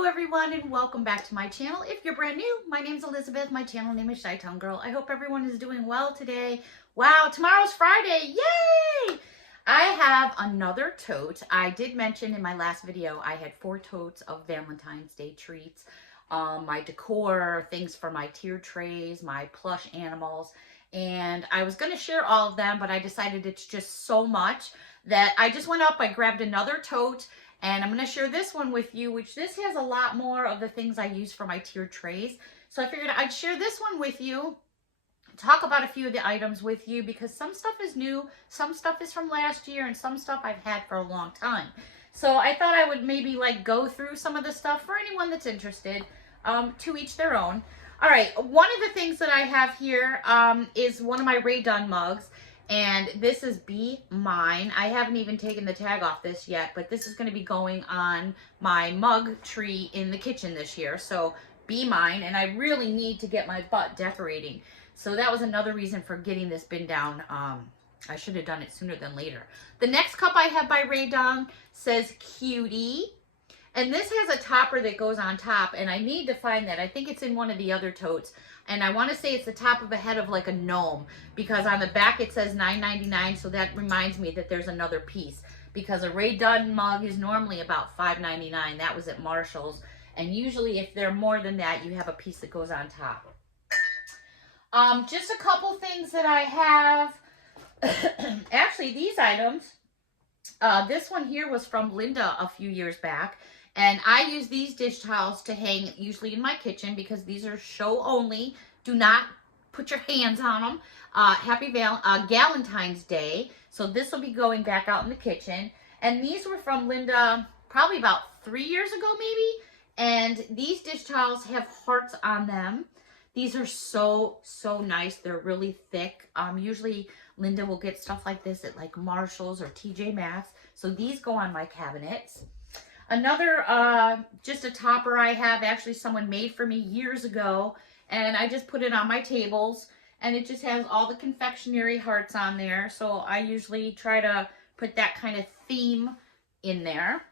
Hello everyone and welcome back to my channel. If you're brand new, my name's Elizabeth. My channel name is ChiTownGirl. I hope everyone is doing well today. Wow, tomorrow's Friday. Yay! I have another tote. I did mention in my last video I had 4 totes of Valentine's Day treats. My decor, things for my tiered trays, my plush animals. And I was going to share all of them, but I decided it's just so much that I just went up, I grabbed another tote, and I'm going to share this one with you, which this has a lot more of the things I use for my tiered trays. So I figured I'd share this one with you, talk about a few of the items with you, because some stuff is new, some stuff is from last year, and some stuff I've had for a long time. So I thought I would maybe like go through some of the stuff for anyone that's interested, to each their own. All right, one of the things that I have here is one of my Rae Dunn mugs. And this is Be Mine. I haven't even taken the tag off this yet, but this is going to be going on my mug tree in the kitchen this year. So Be Mine, and I really need to get my butt decorating. So that was another reason for getting this bin down. I should have done it sooner than later. The next cup I have by Rae Dunn says Cutie. And this has a topper that goes on top, and I need to find that. I think it's in one of the other totes. And I want to say it's the top of a head of like a gnome, because on the back it says $9.99, so that reminds me that there's another piece. Because a Rae Dunn mug is normally about $5.99. That was at Marshall's. And usually if they're more than that, you have a piece that goes on top. Just a couple things that I have. Actually, these items, this one here was from Linda a few years back. And I use these dish towels to hang usually in my kitchen because these are show only. Do not put your hands on them. Happy Valentines Day. So this will be going back out in the kitchen. And these were from Linda probably about 3 years ago maybe. And these dish towels have hearts on them. These are so nice. They're really thick. Usually Linda will get stuff like this at like Marshall's or TJ Maxx. So these go on my cabinets. Another, just a topper I have, actually someone made for me years ago, and I just put it on my tables, and it just has all the confectionery hearts on there, so I usually try to put that kind of theme in there.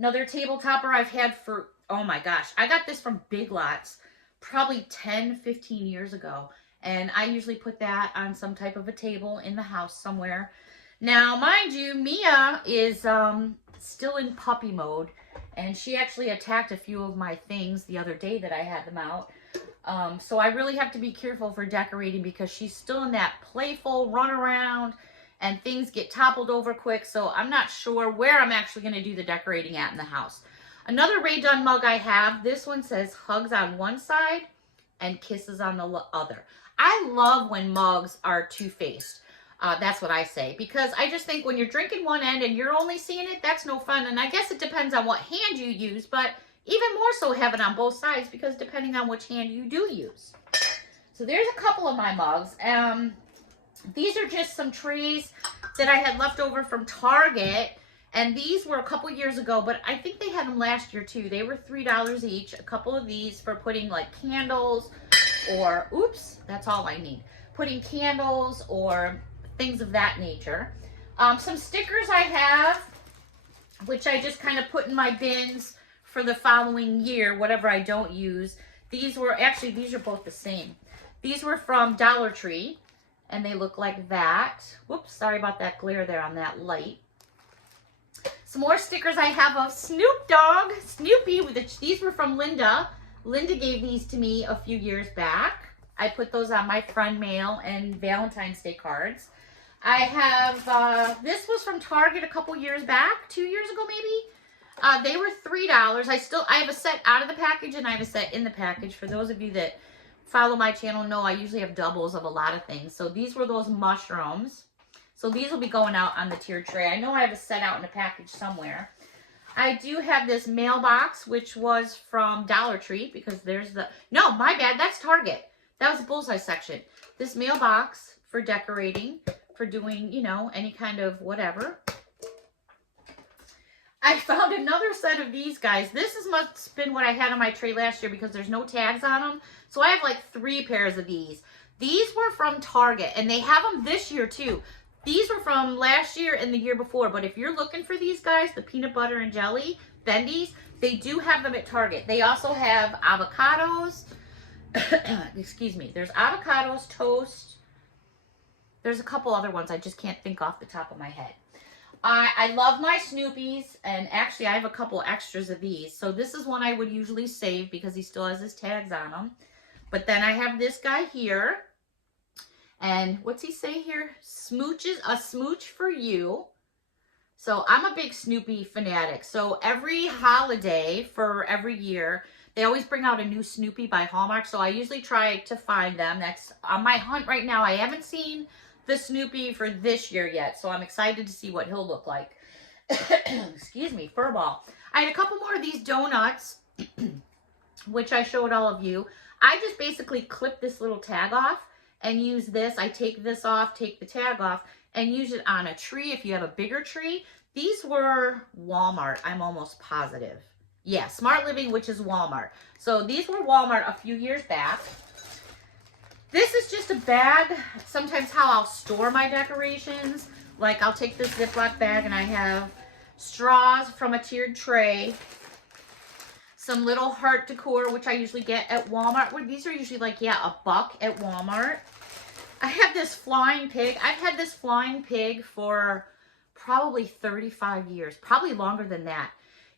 Another table topper I've had for, oh my gosh, I got this from Big Lots probably 10-15 years ago, and I usually put that on some type of a table in the house somewhere. Now, mind you, Mia is still in puppy mode, and she actually attacked a few of my things the other day that I had them out. So I really have to be careful for decorating because she's still in that playful run around and things get toppled over quick. So I'm not sure where I'm actually going to do the decorating at in the house. Another Rae Dunn mug I have, this one says hugs on one side and kisses on the other. I love when mugs are two-faced. That's what I say, because I just think when you're drinking one end and you're only seeing it, that's no fun. And I guess it depends on what hand you use, but even more so have it on both sides, because depending on which hand you do use. So there's a couple of my mugs. These are just some trays that I had left over from Target, and these were a couple years ago, but I think they had them last year too. They were $3 each. A couple of these for putting like candles or, oops, that's all I need. Putting candles or things of that nature. Some stickers I have, which I just kind of put in my bins for the following year, whatever I don't use. These were, actually, these are both the same. These were from Dollar Tree, and they look like that. Whoops, sorry about that glare there on that light. Some more stickers I have of Snoop Dogg, Snoopy. These were from Linda. Linda gave these to me a few years back. I put those on my friend mail and Valentine's Day cards. I have, this was from Target a couple years back, 2 years ago maybe. They were $3. I have a set out of the package and I have a set in the package. For those of you that follow my channel know I usually have doubles of a lot of things. So these were those mushrooms. So these will be going out on the tiered tray. I know I have a set out in a package somewhere. I do have this mailbox, which was from Dollar Tree, because there's the, no, my bad, that's Target. That was the bullseye section. This mailbox for decorating, for doing, you know, any kind of whatever. I found another set of these guys. This must have been what I had on my tray last year because there's no tags on them. So I have like 3 pairs of these. These were from Target, and they have them this year too. These were from last year and the year before, but if you're looking for these guys, the peanut butter and jelly, bendies, they do have them at Target. They also have avocados. Excuse me. There's avocados, toast. There's a couple other ones I just can't think off the top of my head. I love my Snoopies, and actually I have a couple extras of these. So this is one I would usually save because he still has his tags on him. But then I have this guy here. And what's he say here? Smooches, a smooch for you. So I'm a big Snoopy fanatic. So every holiday for every year, they always bring out a new Snoopy by Hallmark. So I usually try to find them. That's on my hunt right now. I haven't seen the Snoopy for this year yet. So I'm excited to see what he'll look like. Excuse me, furball. I had a couple more of these donuts, which I showed all of you. I just basically clip this little tag off and use this. I take this off, take the tag off, and use it on a tree if you have a bigger tree. These were Walmart, I'm almost positive. Yeah, Smart Living, which is Walmart. So these were Walmart a few years back. This is just a bag, sometimes how I'll store my decorations. Like I'll take this Ziploc bag and I have straws from a tiered tray. Some little heart decor, which I usually get at Walmart. These are usually like, yeah, $1 at Walmart. I have this flying pig. I've had this flying pig for probably 35 years, probably longer than that.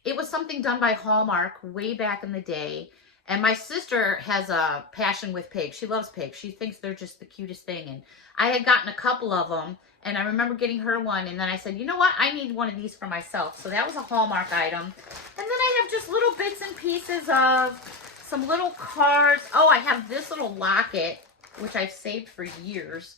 It was something done by Hallmark way back in the day. And my sister has a passion with pigs. She loves pigs. She thinks they're just the cutest thing. And I had gotten a couple of them. And I remember getting her one. And then I said, you know what? I need one of these for myself. So that was a Hallmark item. And then I have just little bits and pieces of some little cards. Oh, I have this little locket, which I've saved for years.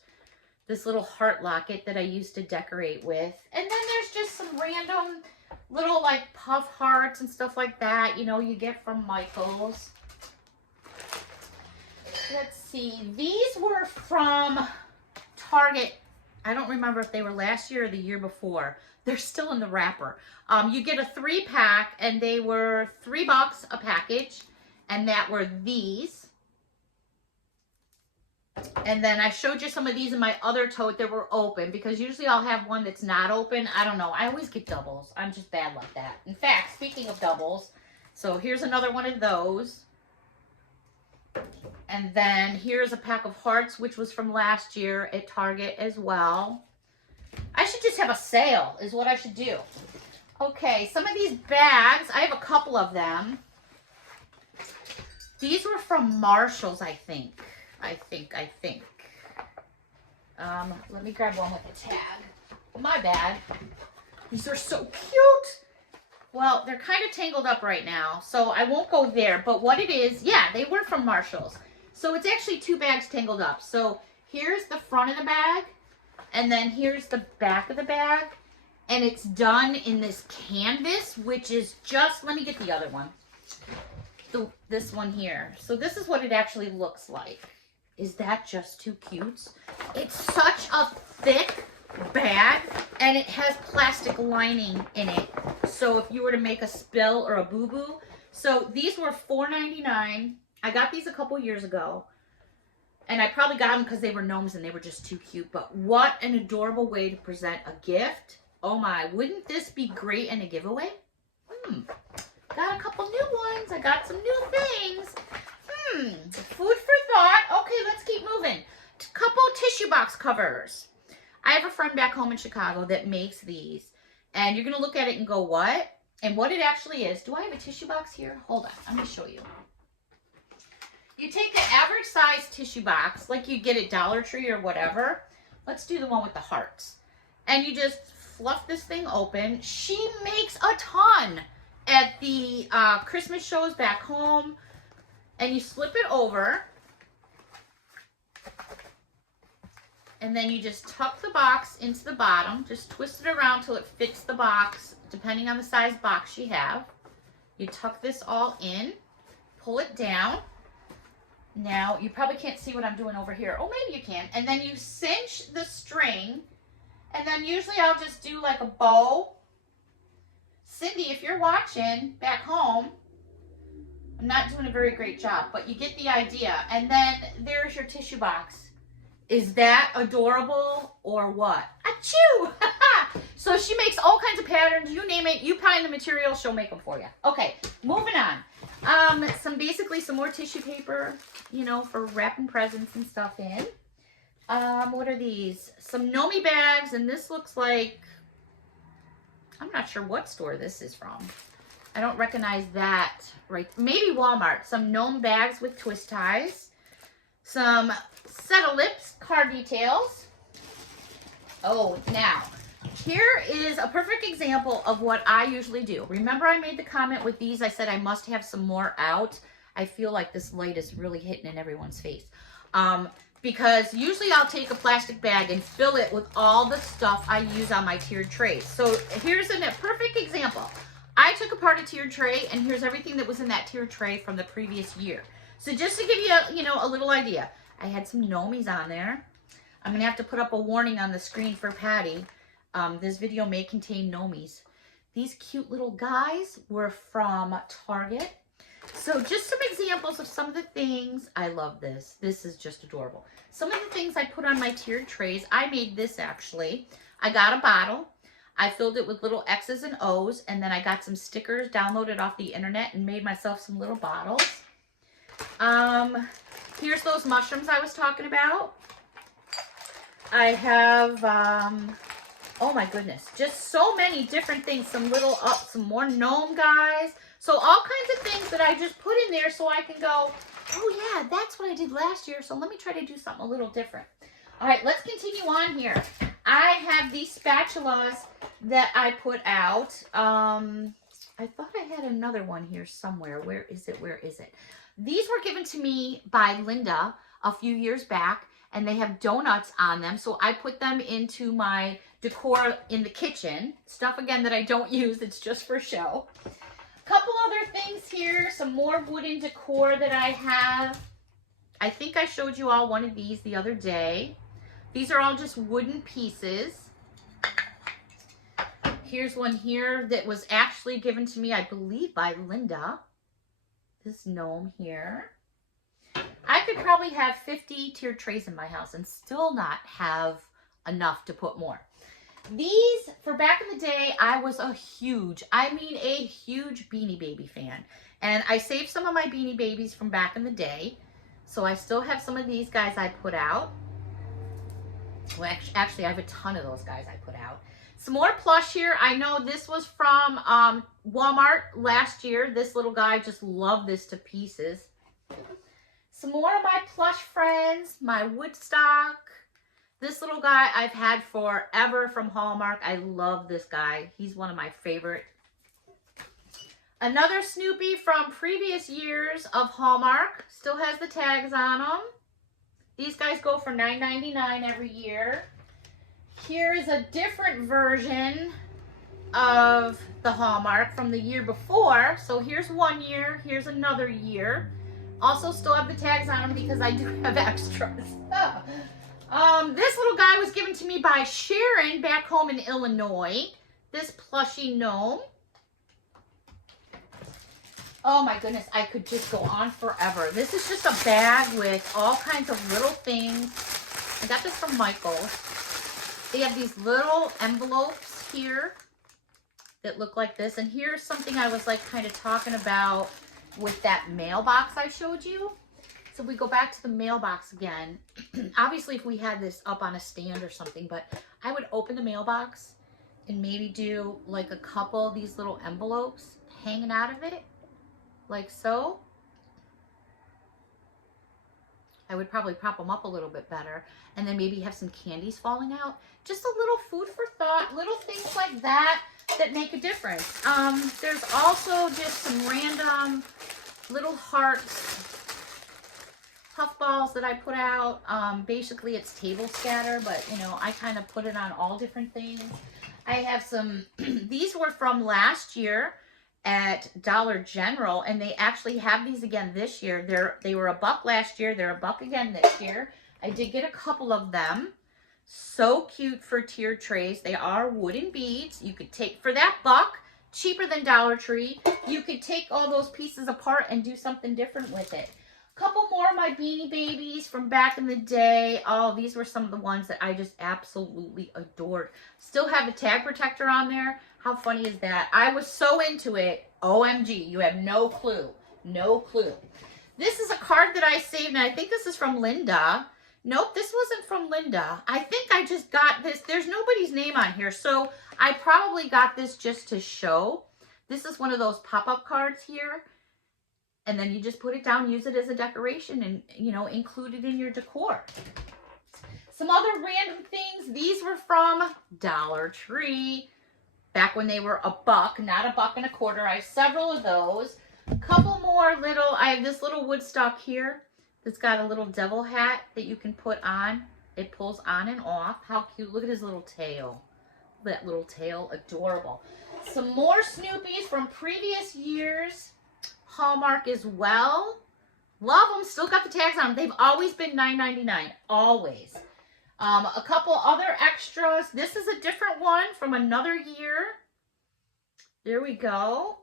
This little heart locket that I used to decorate with. And then there's just some random little like puff hearts and stuff like that, you know, you get from Michael's. Let's see. These were from Target. I don't remember if they were last year or the year before. They're still in the wrapper. You get a 3-pack and they were $3 a package. And that were these. And then I showed you some of these in my other tote that were open because usually I'll have one that's not open. I don't know. I always get doubles. I'm just bad like that. In fact, speaking of doubles, so here's another one of those. And then here's a pack of hearts, which was from last year at Target as well. I should just have a sale is what I should do. Okay, some of these bags, I have a couple of them. These were from Marshall's, I think. Let me grab one with a tag. My bad. These are so cute. Well, they're kind of tangled up right now, so I won't go there. But what it is, yeah, they were from Marshall's. So it's actually 2 bags tangled up. So here's the front of the bag, and then here's the back of the bag. And it's done in this canvas, which is just, let me get the other one. This one here. So this is what it actually looks like. Is that just too cute? It's such a thick bag, and it has plastic lining in it. So if you were to make a spill or a boo-boo. So these were $4.99. I got these a couple years ago. And I probably got them because they were gnomes and they were just too cute. But what an adorable way to present a gift. Oh my, wouldn't this be great in a giveaway? Got a couple new ones. I got some new things. Food for thought. Okay, let's keep moving. Couple tissue box covers. I have a friend back home in Chicago that makes these. And you're going to look at it and go, what? And what it actually is. Do I have a tissue box here? Hold on. I'm going to show you. You take the average size tissue box, like you get at Dollar Tree or whatever. Let's do the one with the hearts. And you just fluff this thing open. She makes a ton at the Christmas shows back home. And you slip it over. And then you just tuck the box into the bottom. Just twist it around till it fits the box, depending on the size box you have. You tuck this all in. Pull it down. Now, you probably can't see what I'm doing over here. Oh, maybe you can. And then you cinch the string. And then usually I'll just do like a bow. Cindy, if you're watching back home, I'm not doing a very great job, but you get the idea. And then there's your tissue box. Is that adorable or what? Achoo! So she makes all kinds of patterns. You name it. You find the material, she'll make them for you. Okay, moving on. Basically some more tissue paper, you know, for wrapping presents and stuff in. What are these? Some Nomi bags, and this looks like, I'm not sure what store this is from. I don't recognize that. Right, maybe Walmart. Some gnome bags with twist ties. Some set of lips, card details. Oh, now, here is a perfect example of what I usually do. Remember I made the comment with these, I said I must have some more out. I feel like this light is really hitting in everyone's face. Because usually I'll take a plastic bag and fill it with all the stuff I use on my tiered trays. So here's a perfect example. I took apart a tiered tray, and here's everything that was in that tiered tray from the previous year. So just to give you a little idea, I had some Nomis on there. I'm gonna have to put up a warning on the screen for Patty. This video may contain Nomis. These cute little guys were from Target. So just some examples of some of the things. I love this. This is just adorable. Some of the things I put on my tiered trays. I made this actually. I got a bottle. I filled it with little X's and O's, and then I got some stickers downloaded off the internet and made myself some little bottles. Here's those mushrooms I was talking about. I have, oh my goodness, just so many different things. Some more gnome guys. So all kinds of things that I just put in there so I can go, oh yeah, that's what I did last year. So let me try to do something a little different. All right, let's continue on here. I have these spatulas that I put out. I thought I had another one here somewhere. Where is it? Where is it? These were given to me by Linda a few years back, and they have donuts on them. So I put them into my decor in the kitchen. Stuff, again, that I don't use. It's just for show. Couple other things here. Some more wooden decor that I have. I think I showed you all one of these the other day. These are all just wooden pieces. Here's one here that was actually given to me, I believe, by Linda. This gnome here. I could probably have 50 tiered trays in my house and still not have enough to put more. These, for back in the day, I was a huge Beanie Baby fan. And I saved some of my Beanie Babies from back in the day. So I still have some of these guys I put out. Well, actually, I have a ton of those guys I put out. Some more plush here. I know this was from Walmart last year. This little guy, just loved this to pieces. Some more of my plush friends, my Woodstock. This little guy I've had forever from Hallmark. I love this guy. He's one of my favorite. Another Snoopy from previous years of Hallmark. Still has the tags on them. These guys go for $9.99 every year. Here's a different version of the Hallmark from the year before. So here's 1 year, here's another year. Also still have the tags on them because I do have extras. This little guy was given to me by Sharon back home in Illinois. This plushy gnome. Oh my goodness, I could just go on forever. This is just a bag with all kinds of little things. I got this from Michael's. They have these little envelopes here that look like this. And here's something I was like kind of talking about with that mailbox I showed you. So we go back to the mailbox again. Obviously, if we had this up on a stand or something, but I would open the mailbox and maybe do like a couple of these little envelopes hanging out of it. Like so. I would probably prop them up a little bit better, and then maybe have some candies falling out. Just a little food for thought, little things like that that make a difference. There's also just some random little hearts, puffballs that I put out. Basically it's table scatter, but you know, I kind of put it on all different things. I have some, these were from last year at Dollar General, and they actually have these again this year. They were $1 last year. They're $1 again this year. I did get a couple of them. So cute for tiered trays. They are wooden beads. You could take, for that $1, cheaper than Dollar Tree, you could take all those pieces apart and do something different with it. Couple more of my Beanie Babies from back in the day. Oh, these were some of the ones that I just absolutely adored. Still have a tag protector on there. How funny is that? I was so into it. OMG, you have no clue. No clue. This is a card that I saved, and I think this is from Linda. Nope, this wasn't from Linda. I think I just got this. There's nobody's name on here, so I probably got this just to show. This is one of those pop-up cards here. And then you just put it down, use it as a decoration, and, you know, include it in your decor. Some other random things. These were from Dollar Tree. Back when they were $1, not $1.25. I have several of those. A couple more little, I have this little Woodstock here that's got a little devil hat that you can put on. It pulls on and off. How cute. Look at his little tail. That little tail, adorable. Some more Snoopies from previous years. Hallmark as well. Love them. Still got the tags on them. They've always been $9.99. Always. A couple other extras. This is a different one from another year. There we go.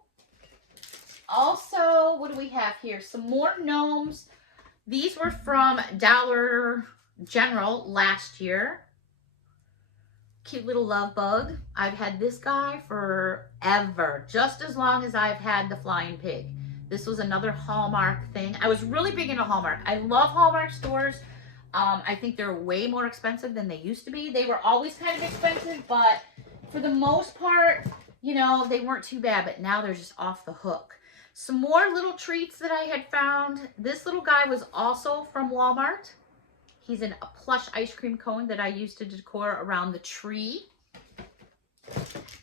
Also, what do we have here? Some more gnomes. These were from Dollar General last year. Cute little love bug. I've had this guy forever. Just as long as I've had the flying pig. This was another Hallmark thing. I was really big into Hallmark. I love Hallmark stores. I think they're way more expensive than they used to be. They were always kind of expensive, but for the most part, you know, they weren't too bad, but now they're just off the hook. Some more little treats that I had found. This little guy was also from Walmart. He's in a plush ice cream cone that I used to decor around the tree.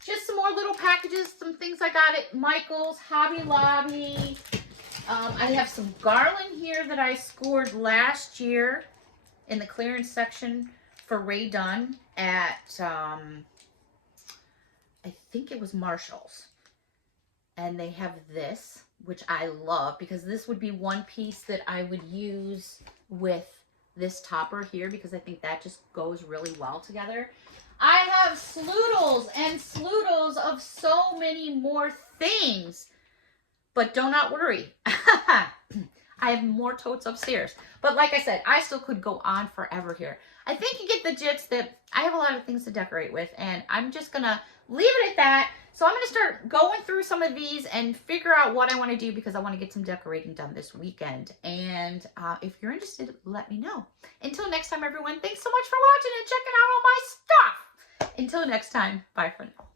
Just some more little packages, some things I got at Michael's, Hobby Lobby. I have some garland here that I scored last year in the clearance section for Ray Dunn at, I think it was Marshall's. And they have this, which I love, because this would be one piece that I would use with this topper here, because I think that just goes really well together. I have sloodles and sloodles of so many more things, but do not worry. I have more totes upstairs. But like I said, I still could go on forever here. I think you get the gist that I have a lot of things to decorate with, and I'm just going to leave it at that. So I'm going to start going through some of these and figure out what I want to do, because I want to get some decorating done this weekend. And if you're interested, let me know. Until next time, everyone, thanks so much for watching and checking out all my stuff. Until next time, bye for now.